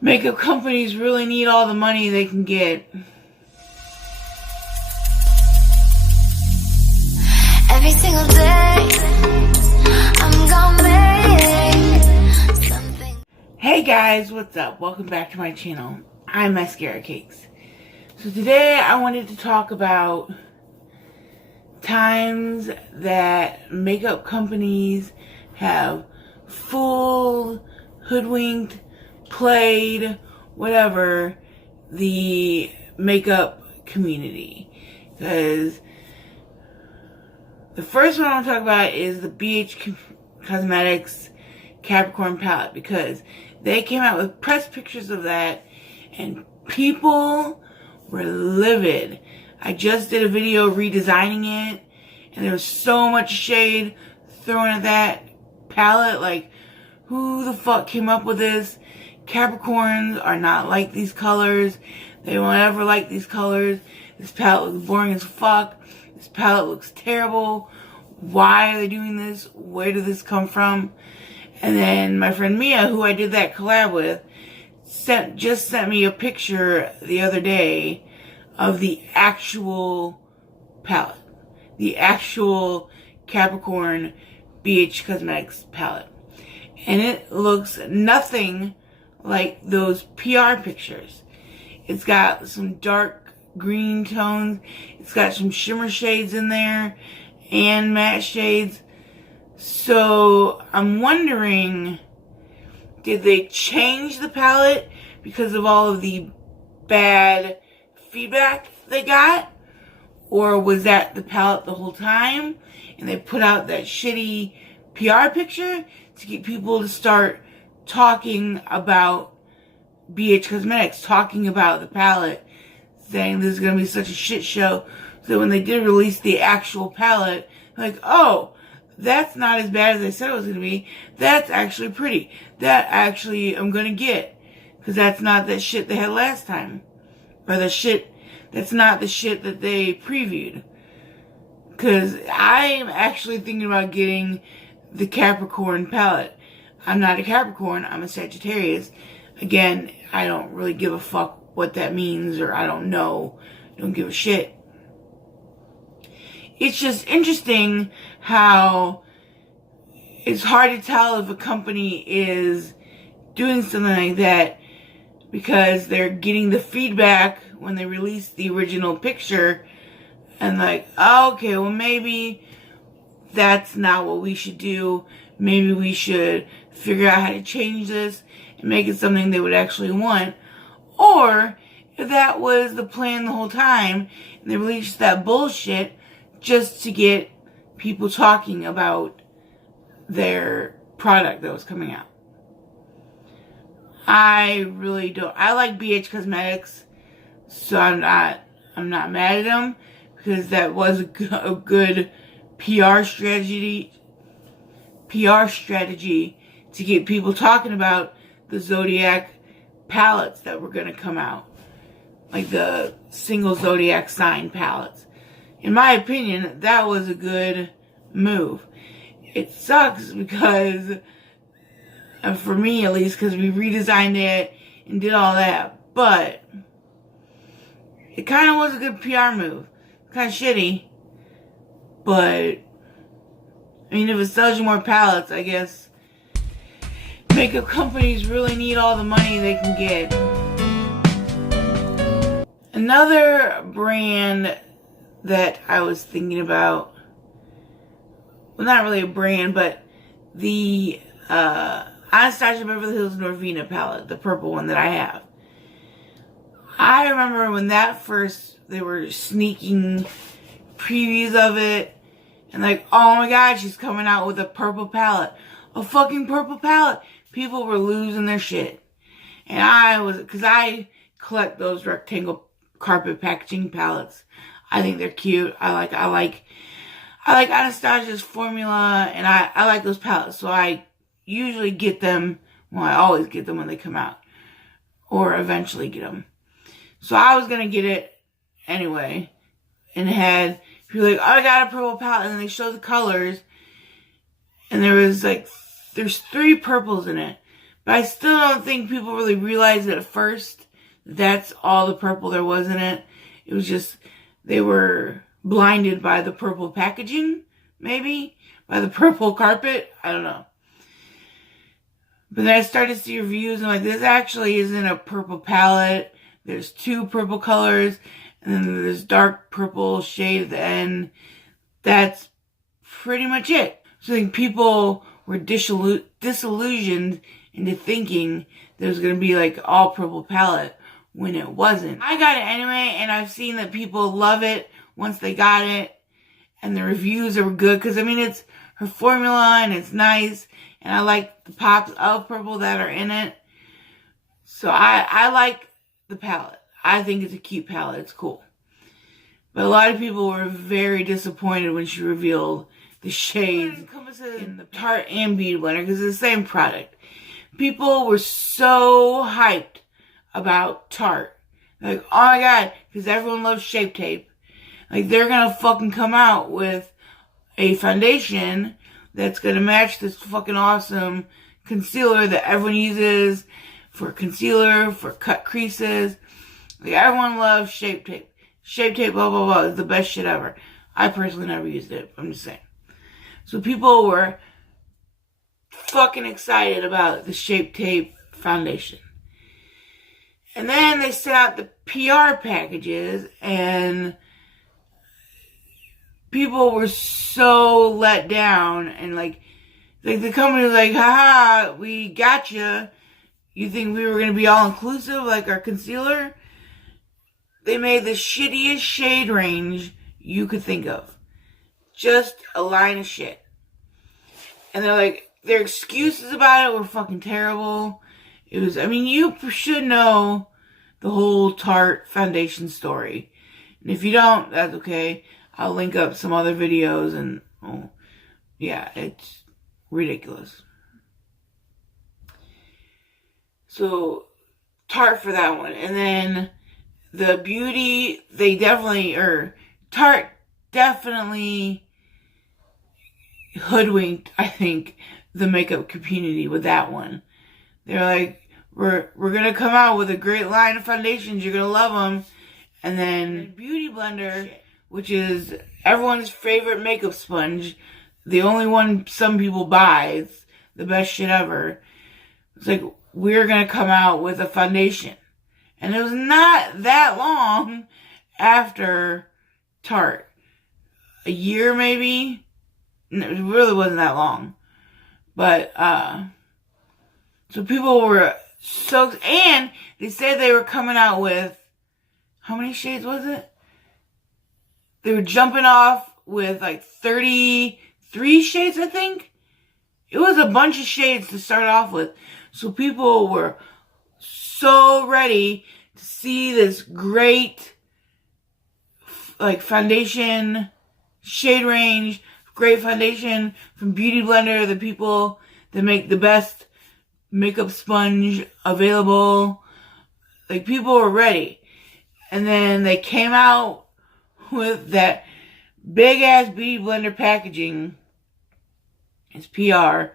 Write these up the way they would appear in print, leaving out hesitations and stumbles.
Makeup companies really need all the money they can get. Every single day, I'm gonna make something. Hey guys, what's up? Welcome back to my channel. I'm Maskara Cakes. So today I wanted to talk about times that makeup companies have fooled, hoodwinked, played, whatever, the makeup community. Because the first one I want to talk about is the BH Cosmetics Capricorn Palette, because they came out with press pictures of that and people were livid. I just did a video redesigning it and there was so much shade thrown at that palette. Like, who the fuck came up with this? Capricorns are not like these colors. They won't ever like these colors. This palette looks boring as fuck. This palette looks terrible. Why are they doing this? Where did this come from? And then my friend Mia, who I did that collab with, just sent me a picture the other day of the actual palette. The actual Capricorn BH Cosmetics palette. And it looks nothing like those PR pictures. It's got some dark green tones. It's got some shimmer shades in there and matte shades. So I'm wondering, did they change the palette because of all of the bad feedback they got? Or was that the palette the whole time and they put out that shitty PR picture to get people to start talking about BH Cosmetics, talking about the palette, saying this is going to be such a shit show. So when they did release the actual palette, like, oh, that's not as bad as I said it was going to be. That's actually pretty. That actually I'm going to get. Because that's not that shit they had last time. Or that's not the shit that they previewed. Because I'm actually thinking about getting the Capricorn palette. I'm not a Capricorn, I'm a Sagittarius. Again, I don't really give a fuck what that means, or I don't know. I don't give a shit. It's just interesting how it's hard to tell if a company is doing something like that because they're getting the feedback when they release the original picture and like, oh, okay, well maybe that's not what we should do. Maybe we should figure out how to change this and make it something they would actually want. Or if that was the plan the whole time and they released that bullshit just to get people talking about their product that was coming out. I really don't. I like BH Cosmetics, so I'm not mad at them because that was a good PR strategy to get people talking about the Zodiac palettes that were going to come out. Like the single Zodiac sign palettes. In my opinion, that was a good move. It sucks because, for me at least, because we redesigned it and did all that. But it kind of was a good PR move. Kind of shitty. But I mean, if it sells you more palettes, I guess makeup companies really need all the money they can get. Another brand that I was thinking about, well, not really a brand, but the Anastasia Beverly Hils Novena palette, the purple one that I have. I remember when they were sneaking previews of it, and like, oh my god, she's coming out with a purple palette. A fucking purple palette. People were losing their shit. And because I collect those rectangle carpet packaging palettes. I think they're cute. I like Anastasia's formula, and I like those palettes. So I usually get them, well, I always get them when they come out. Or eventually get them. So I was gonna get it anyway. And it had people like, oh, I got a purple palette, and then they showed the colors, and there's 3 purples in it, But I still don't think people really realized at first that's all the purple there was in it. It was just, they were blinded by the purple packaging, maybe? By the purple carpet? I don't know. But then I started to see reviews and I'm like, this actually isn't a purple palette. There's 2 purple colors and then there's dark purple shade at the end. That's pretty much it. So I think people were disillusioned into thinking there was going to be like all purple palette when it wasn't. I got it anyway, and I've seen that people love it once they got it, and the reviews are good, because I mean, it's her formula, and it's nice, and I like the pops of purple that are in it. So I like the palette. I think it's a cute palette. It's cool. But a lot of people were very disappointed when she revealed the shades in the Tarte and Beauty Blender, because it's the same product. People were so hyped about Tarte. Like, oh my god, because everyone loves Shape Tape. Like, they're gonna fucking come out with a foundation that's gonna match this fucking awesome concealer that everyone uses for concealer, for cut creases. Like, everyone loves Shape Tape. Shape Tape, blah, blah, blah, is the best shit ever. I personally never used it. I'm just saying. So people were fucking excited about the Shape Tape foundation. And then they sent out the PR packages, and people were so let down, and like the company was like, haha, we got you. You think we were going to be all inclusive like our concealer? They made the shittiest shade range you could think of. Just a line of shit. And they're like, their excuses about it were fucking terrible. It was, I mean, you should know the whole Tarte foundation story. And if you don't, that's okay. I'll link up some other videos and, oh, yeah, it's ridiculous. So, Tarte for that one. And then the beauty, Tarte definitely hoodwinked, I think, the makeup community with that one. They're like, we're gonna come out with a great line of foundations, you're gonna love them. And then Beauty Blender, which is everyone's favorite makeup sponge, the only one some people buy, it's the best shit ever. It's like, we're gonna come out with a foundation. And it was not that long after Tarte. A year maybe? No, it really wasn't that long. But, so people were so, and they said they were coming out with, how many shades was it? They were jumping off with like 33 shades, I think. It was a bunch of shades to start off with. So people were so ready to see this great, like, foundation, shade range, great foundation from Beauty Blender, the people that make the best makeup sponge available. Like, people were ready. And then they came out with that big ass Beauty Blender packaging. It's PR.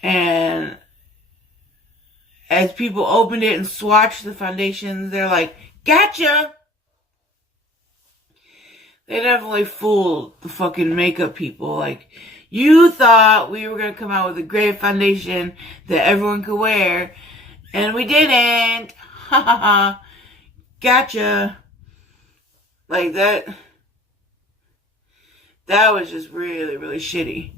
And as people opened it and swatched the foundations, they're like, gotcha! They definitely fooled the fucking makeup people. Like, you thought we were going to come out with a great foundation that everyone could wear, and we didn't. Ha ha ha. Gotcha. Like, that was just really, really shitty.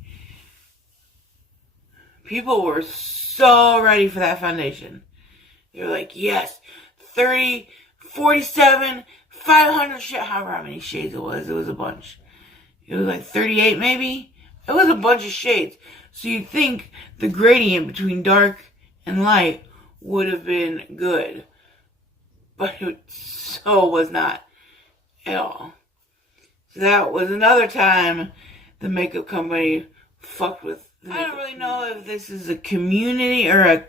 People were so ready for that foundation. They were like, yes, 30, 47, 500 shades, however how many shades it was a bunch. It was like 38 maybe? It was a bunch of shades. So you'd think the gradient between dark and light would have been good. But it so was not at all. So that was another time the makeup company fucked with. I don't really know if this is a community or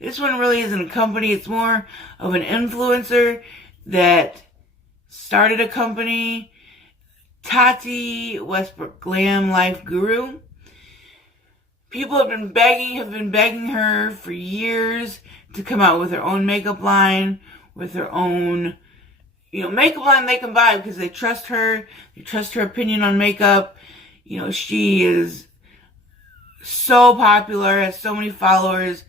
this one really isn't a company. It's more of an influencer that started a company. Tati Westbrook, Glam Life Guru. People have been begging her for years to come out with her own makeup line, with her own, makeup line they can buy because they trust her. They trust her opinion on makeup. She is so popular, has so many followers.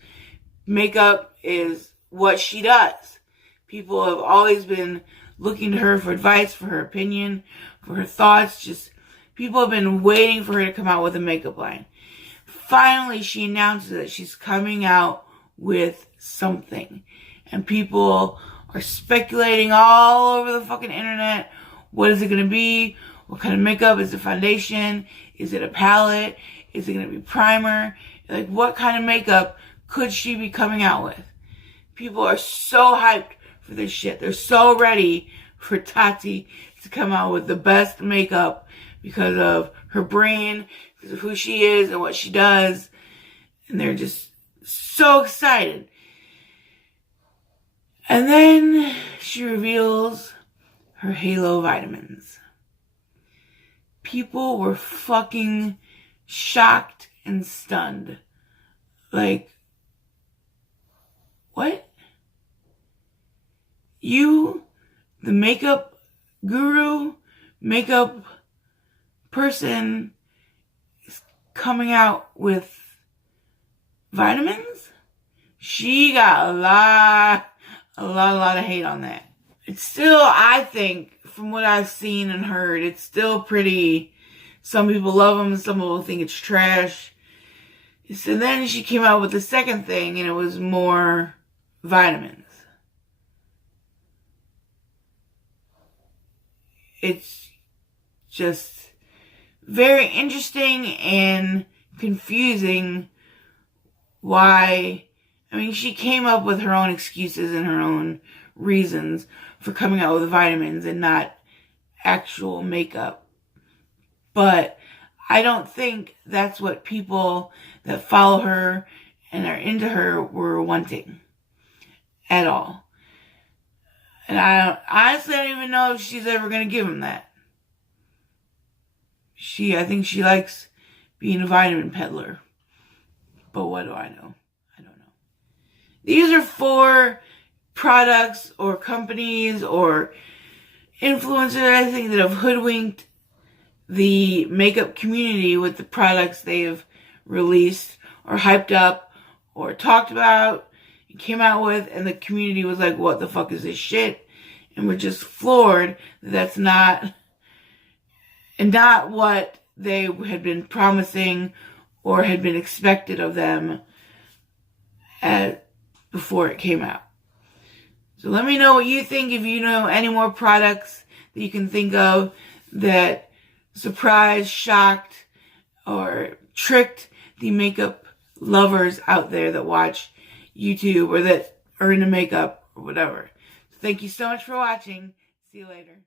Makeup is what she does. People have always been looking to her for advice, for her opinion, for her thoughts. People have been waiting for her to come out with a makeup line. Finally, she announces that she's coming out with something. And people are speculating all over the fucking internet. What is it going to be? What kind of makeup? Is it foundation? Is it a palette? Is it going to be primer? Like, what kind of makeup could she be coming out with? People are so hyped for this shit. They're so ready for Tati to come out with the best makeup because of her brain, because of who she is and what she does. And they're just so excited. And then she reveals her Halo vitamins. People were fucking shocked and stunned. Like, what? You, the makeup guru, makeup person, is coming out with vitamins? She got a lot of hate on that. It's still, I think, from what I've seen and heard, it's still pretty, some people love them, some people think it's trash. So then she came out with the second thing, and it was more vitamins. It's just very interesting and confusing why. She came up with her own excuses and her own reasons for coming out with vitamins and not actual makeup. But I don't think that's what people that follow her and are into her were wanting at all. And I don't even know if she's ever going to give them that. I think she likes being a vitamin peddler. But what do I know? I don't know. These are 4 products or companies or influencers, I think, that have hoodwinked the makeup community with the products they have released or hyped up or talked about and came out with, and the community was like, what the fuck is this shit? And we're just floored that that's not what they had been promising or had been expected of them before it came out. So let me know what you think. If you know any more products that you can think of that surprised, shocked, or tricked the makeup lovers out there that watch YouTube or that are into makeup or whatever. So thank you so much for watching. See you later.